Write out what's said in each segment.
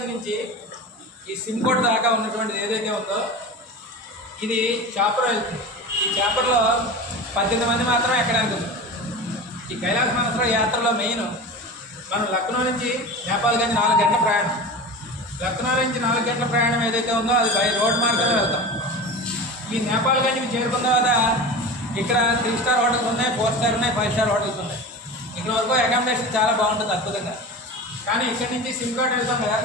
సంక్రాంతి నుంచి ఈ సింకోట్ దాకా ఉన్నటువంటిది ఏదైతే ఉందో ఇది చాపర్ వెళ్తుంది ఈ చేపర్లో పద్దెనిమిది మంది మాత్రం ఎక్కడానికి ఉంది. ఈ కైలాస మనసర యాత్రలో మెయిన్ మనం లక్నో నుంచి నేపాల్ కానీ నాలుగు గంటల ప్రయాణం. లక్నో నుంచి నాలుగు గంటల ప్రయాణం ఏదైతే ఉందో అది బై రోడ్ మార్గంలో వెళ్తాం. ఈ నేపాల్ గంజ్కి చేరుకున్న తర్వాత ఇక్కడ త్రీ స్టార్ హోటల్స్ ఉన్నాయి ఫోర్ స్టార్ ఉన్నాయి ఫైవ్ స్టార్ హోటల్స్ ఉన్నాయి. ఇక్కడ వరకు అకామిడేషన్ చాలా బాగుంటుంది అద్భుతంగా. కానీ ఇక్కడి నుంచి సిమ్ కార్డ్ వెళ్తాం కదా.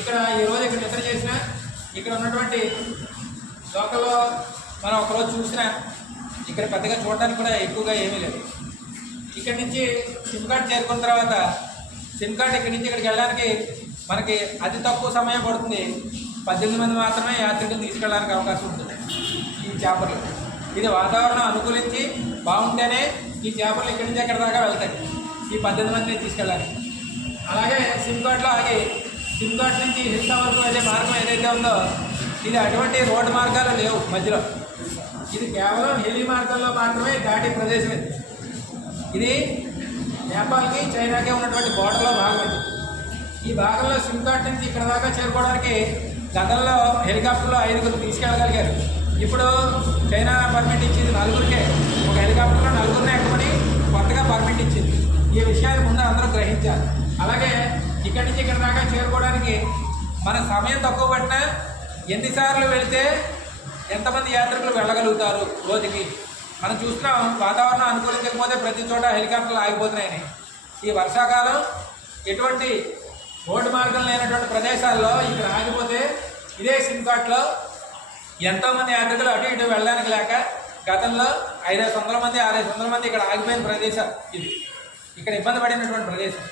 ఇక్కడ ఈ రోజు ఇక్కడ నిద్ర చేసిన ఇక్కడ ఉన్నటువంటి లోకల్లో మనం ఒకరోజు చూసినా ఇక్కడ పెద్దగా చూడడానికి కూడా ఎక్కువగా ఏమీ లేదు. ఇక్కడి నుంచి సిమ్ కార్డ్ చేరుకున్న తర్వాత సిమ్ కార్డ్ ఇక్కడి నుంచి ఇక్కడికి వెళ్ళడానికి మనకి అతి తక్కువ సమయం పడుతుంది. పద్దెనిమిది మంది మాత్రమే యాత్రికులు తీసుకెళ్ళడానికి అవకాశం ఉంటుంది ఈ చేపలు. ఇది వాతావరణం అనుకూలించి బాగుంటేనే ఈ చేపలు ఇక్కడి నుంచి ఎక్కడి దాకా వెళ్తాయి. ఈ పద్దెనిమిది మందిని తీసుకెళ్ళాలి అలాగే సిమ్ఘాట్లో ఆగి కార్డ్ నుంచి హిల్సా వరకు వెళ్ళే మార్గం ఏదైతే ఉందో ఇది అటువంటి రోడ్డు మార్గాలు లేవు మధ్యలో. ఇది కేవలం హిల్లీ మార్గంలో మాత్రమే దాటి ప్రదేశం ఇది ఇది నేపాల్కి చైనాకి ఉన్నటువంటి బోర్డర్లో భాగం ఇది. ఈ భాగంలో సిమ్ఘాట్ నుంచి ఇక్కడ దాకా చేరుకోవడానికి గతంలో హెలికాప్టర్లో ఐదుగురు తీసుకెళ్ళగలిగారు. ఇప్పుడు చైనా పర్మిట్ ఇచ్చింది నలుగురికే. ఒక హెలికాప్టర్లో నలుగురిని ఎక్కమని కొత్తగా పర్మిట్ ఇచ్చింది. ఈ విషయాన్ని ముందు అందరూ గ్రహించాలి. అలాగే ఇక్కడి నుంచి ఇక్కడ దాకా చేరుకోవడానికి మన సమయం తక్కువ పట్టినా ఎన్నిసార్లు వెళితే ఎంతమంది యాత్రికులు వెళ్ళగలుగుతారు రోజుకి? మనం చూస్తున్నాం వాతావరణం అనుకూలించకపోతే ప్రతి చోట హెలికాప్టర్లు ఆగిపోతున్నాయని. ఈ వర్షాకాలం ఎటువంటి రోడ్డు మార్గం లేనటువంటి ప్రదేశాల్లో ఇక్కడ ఆగిపోతే ఇదే సిమ్కాట్లో ఎంతోమంది యాత్రికులు అటు ఇటు వెళ్ళడానికి లేక గతంలో ఐదు వందల మంది ఆరేసి వందల మంది ఇక్కడ ఆగిపోయిన ప్రదేశం ఇది. ఇక్కడ ఇబ్బంది పడినటువంటి ప్రదేశం.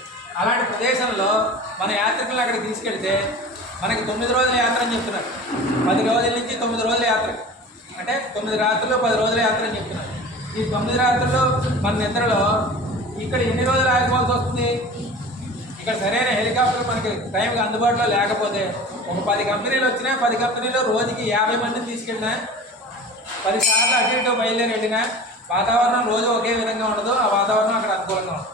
అలాంటి ప్రదేశంలో మన యాత్రికులను అక్కడికి తీసుకెళ్తే మనకి తొమ్మిది రోజుల యాత్ర అని చెప్తున్నారు. పది రోజుల నుంచి తొమ్మిది రోజుల యాత్ర. అంటే తొమ్మిది రాత్రులు పది రోజుల యాత్ర అని చెప్తున్నారు. ఈ తొమ్మిది రాత్రులు మన నిద్రలో ఇక్కడ ఎన్ని రోజులు ఆగిపోవాల్సి వస్తుంది? ఇక్కడ సరైన హెలికాప్టర్ మనకి టైంకి అందుబాటులో లేకపోతే ఒక పది కంపెనీలు వచ్చినా పది కంపెనీలు రోజుకి యాభై మందిని తీసుకెళ్ళినా పది సార్లు అటు ఇటు బయలుదేరి వెళ్ళినా వాతావరణం రోజు ఒకే విధంగా ఉండదు ఆ వాతావరణం అక్కడ అనుకూలంగా ఉంటుంది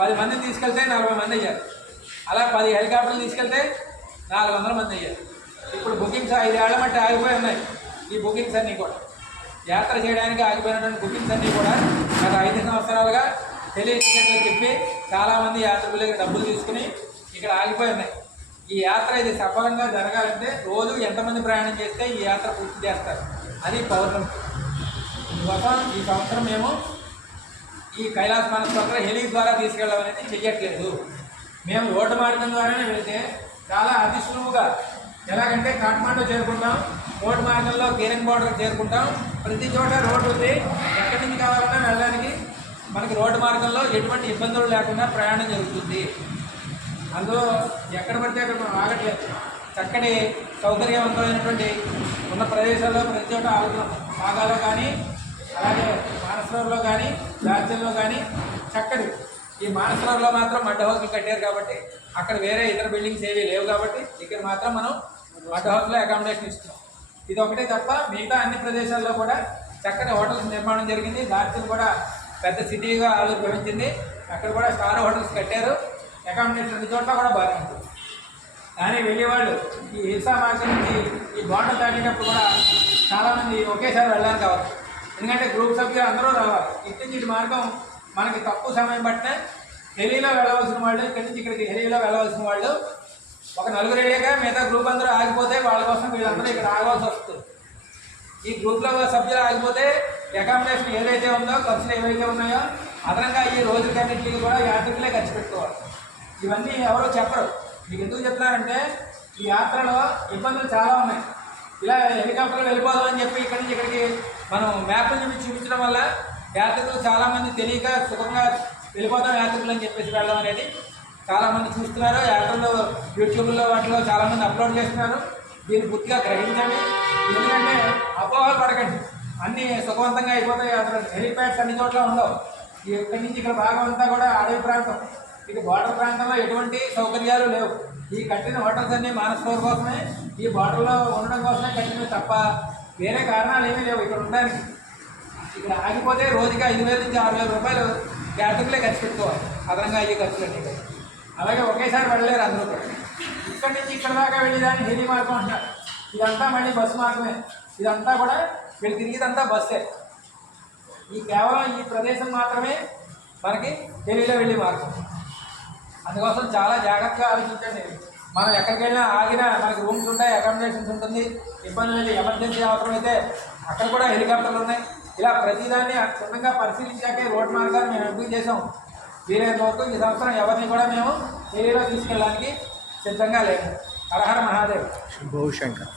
పది మంది తీసుకెళ్తే నలభై మంది అయ్యారు. అలా పది హెలికాప్టర్లు తీసుకెళ్తే నాలుగు వందల మంది అయ్యారు. ఇప్పుడు బుకింగ్స్ ఐదేళ్ళ మట్టి ఆగిపోయి ఉన్నాయి. ఈ బుకింగ్స్ అన్నీ కూడా. యాత్ర చేయడానికి ఆగిపోయినటువంటి బుకింగ్స్ అన్నీ కూడా గత ఐదు సంవత్సరాలుగా టెలి టికెట్లు చెప్పి చాలామంది యాత్రికులకి డబ్బులు తీసుకుని ఇక్కడ ఆగిపోయి ఉన్నాయి. ఈ యాత్ర ఇది సఫలంగా జరగాలంటే రోజు ఎంతమంది ప్రయాణం చేస్తే ఈ యాత్ర పూర్తి చేస్తారు? అది పౌర్ణమి ఈ సంవత్సరం మేము ఈ కైలాస మనస్తోత్ర హెలి ద్వారా తీసుకెళ్ళమనేది చెయ్యట్లేదు. మేము రోడ్డు మార్గం ద్వారానే వెళితే చాలా అతి సులువుగా ఎలాగంటే కాఠ్మాండు చేరుకుంటాం రోడ్డు మార్గంలో కేరన్ బార్డర్ చేరుకుంటాం. ప్రతి చోట రోడ్డు ఉంది. ఎక్కడి నుంచి కావాలన్నా వెళ్ళడానికి మనకి రోడ్డు మార్గంలో ఎటువంటి ఇబ్బందులు లేకుండా ప్రయాణం జరుగుతుంది. అందులో ఎక్కడ పడితే అక్కడ మనం ఆగట్లేదు. చక్కటి సౌకర్యవంతమైనటువంటి ఉన్న ప్రదేశాల్లో ప్రతి చోట ఆగుతున్నాం. బాగాలో కానీ అలాగే మానసరంలో కానీ రాజ్యంలో కానీ చక్కటి ఈ మానసరంలో మాత్రం మడ్డ హౌస్లు కట్టారు కాబట్టి అక్కడ వేరే ఇతర బిల్డింగ్స్ ఏవి లేవు కాబట్టి ఇక్కడ మాత్రం మనం మడ్డ హౌస్లో అకామిడేషన్ ఇస్తున్నాం. ఇది ఒకటే తప్ప మిగతా అన్ని ప్రదేశాల్లో కూడా చక్కటి హోటల్స్ నిర్మాణం జరిగింది. దార్జిలింగ్ కూడా పెద్ద సిటీగా ఆవిర్భవించింది అక్కడ కూడా స్టార్ హోటల్స్ కట్టారు. అకామిడేషన్ అన్ని చోట్ల కూడా బాగానే ఉంటుంది. కానీ వెళ్ళేవాళ్ళు ఈ హిల్సా మార్గం నుంచి ఈ బార్డర్ దాటినప్పుడు కూడా చాలామంది ఒకేసారి వెళ్ళడానికి కావచ్చు ఎందుకంటే గ్రూప్ సభ్యులు అందరూ రావాలి. ఇటు నుంచి మార్గం మనకి తక్కువ సమయం పట్టినా ఢిల్లీలో వెళ్ళవలసిన వాళ్ళు ఇక్కడి నుంచి ఇక్కడికి ఢిల్లీలో వెళ్ళవలసిన వాళ్ళు ఒక నలుగురు వెళ్ళాక మిగతా గ్రూప్ అందరూ ఆగిపోతే వాళ్ళ కోసం వీళ్ళందరూ ఇక్కడ ఆగవలసి వస్తుంది. ఈ గ్రూప్లో సభ్యులు ఆగిపోతే అకామిడేషన్ ఏదైతే ఉందో ఖర్చులు ఏవైతే ఉన్నాయో అదనంగా ఈ రోజులన్నింటికి కూడా యాత్రికులే ఖర్చు పెట్టుకోవాలి. ఇవన్నీ ఎవరు చెప్పరు. మీకు ఎందుకు చెప్తున్నారంటే ఈ యాత్రలో ఇబ్బందులు చాలా ఉన్నాయి. ఇలా హెలికాప్టర్లో వెళ్ళిపోదామని చెప్పి ఇక్కడి నుంచి ఇక్కడికి మనం మ్యాప్లు చూపి చూపించడం వల్ల యాత్రికులు చాలామంది తెలియక సుఖంగా వెళ్ళిపోతాం యాత్రికులు అని చెప్పేసి వెళ్ళడం అనేది. చాలామంది చూస్తున్నారు. యాత్రలో యూట్యూబ్లో వాటిలో చాలామంది అప్లోడ్ చేస్తున్నారు. దీన్ని పూర్తిగా గ్రహించండి. ఎందుకంటే అపోహలు పడకండి. అన్నీ సుఖవంతంగా అయిపోతాయి. అసలు హెలిప్యాడ్స్ అన్ని చోట్ల ఉండవు. ఈ ఇక్కడి నుంచి ఇక్కడ భాగం అంతా కూడా అడవి ప్రాంతం. ఇక బార్డర్ ప్రాంతంలో ఎటువంటి సౌకర్యాలు లేవు. ఈ కట్టిన హోటల్స్ అన్ని మానసిక కోసమే. ఈ బార్డర్లో ఉండడం కోసమే కట్టినవి తప్ప వేరే కారణాలు ఏమీ లేవు. ఇక్కడ ఉండడానికి. ఇక్కడ ఆగిపోతే రోజుకి ఐదు వేల నుంచి ఆరు వేల రూపాయలు యాత్రికులే ఖర్చు పెట్టుకోవాలి. అదనంగా అయ్యే ఖర్చులన్నీ కూడా. అలాగే ఒకేసారి వెళ్ళలేరు అందరూ కూడా. ఇక్కడి నుంచి ఇక్కడ దాకా వెళ్ళేదాన్ని హెలి మార్గం అంటున్నారు ఇదంతా మళ్ళీ బస్సు మార్గమే. ఇదంతా కూడా వీళ్ళు తిరిగిదంతా బస్సే. ఈ కేవలం ఈ ప్రదేశం మాత్రమే మనకి హెలిలో వెళ్ళే మార్గం. అందుకోసం చాలా జాగ్రత్తగా ఆలోచించండి. మనం ఎక్కడికైనా ఆగినా మనకి రూమ్స్ ఉంటాయి అకామిడేషన్స్ ఉంటుంది. ఇబ్బంది లేదు ఎమర్జెన్సీ అవసరమైతే అక్కడ కూడా హెలికాప్టర్లు ఉన్నాయి. ఇలా ప్రతిదాన్ని క్షుణ్ణంగా పరిశీలించాకే రోడ్ మార్గాలు మేము ఎంపిక చేసాం వీలైనంత వరకు ఈ సంవత్సరం ఎవరిని కూడా మేము ఏరియాలో తీసుకెళ్ళడానికి సిద్ధంగా లేము. హరహర మహాదేవ్. శంభో శంకర్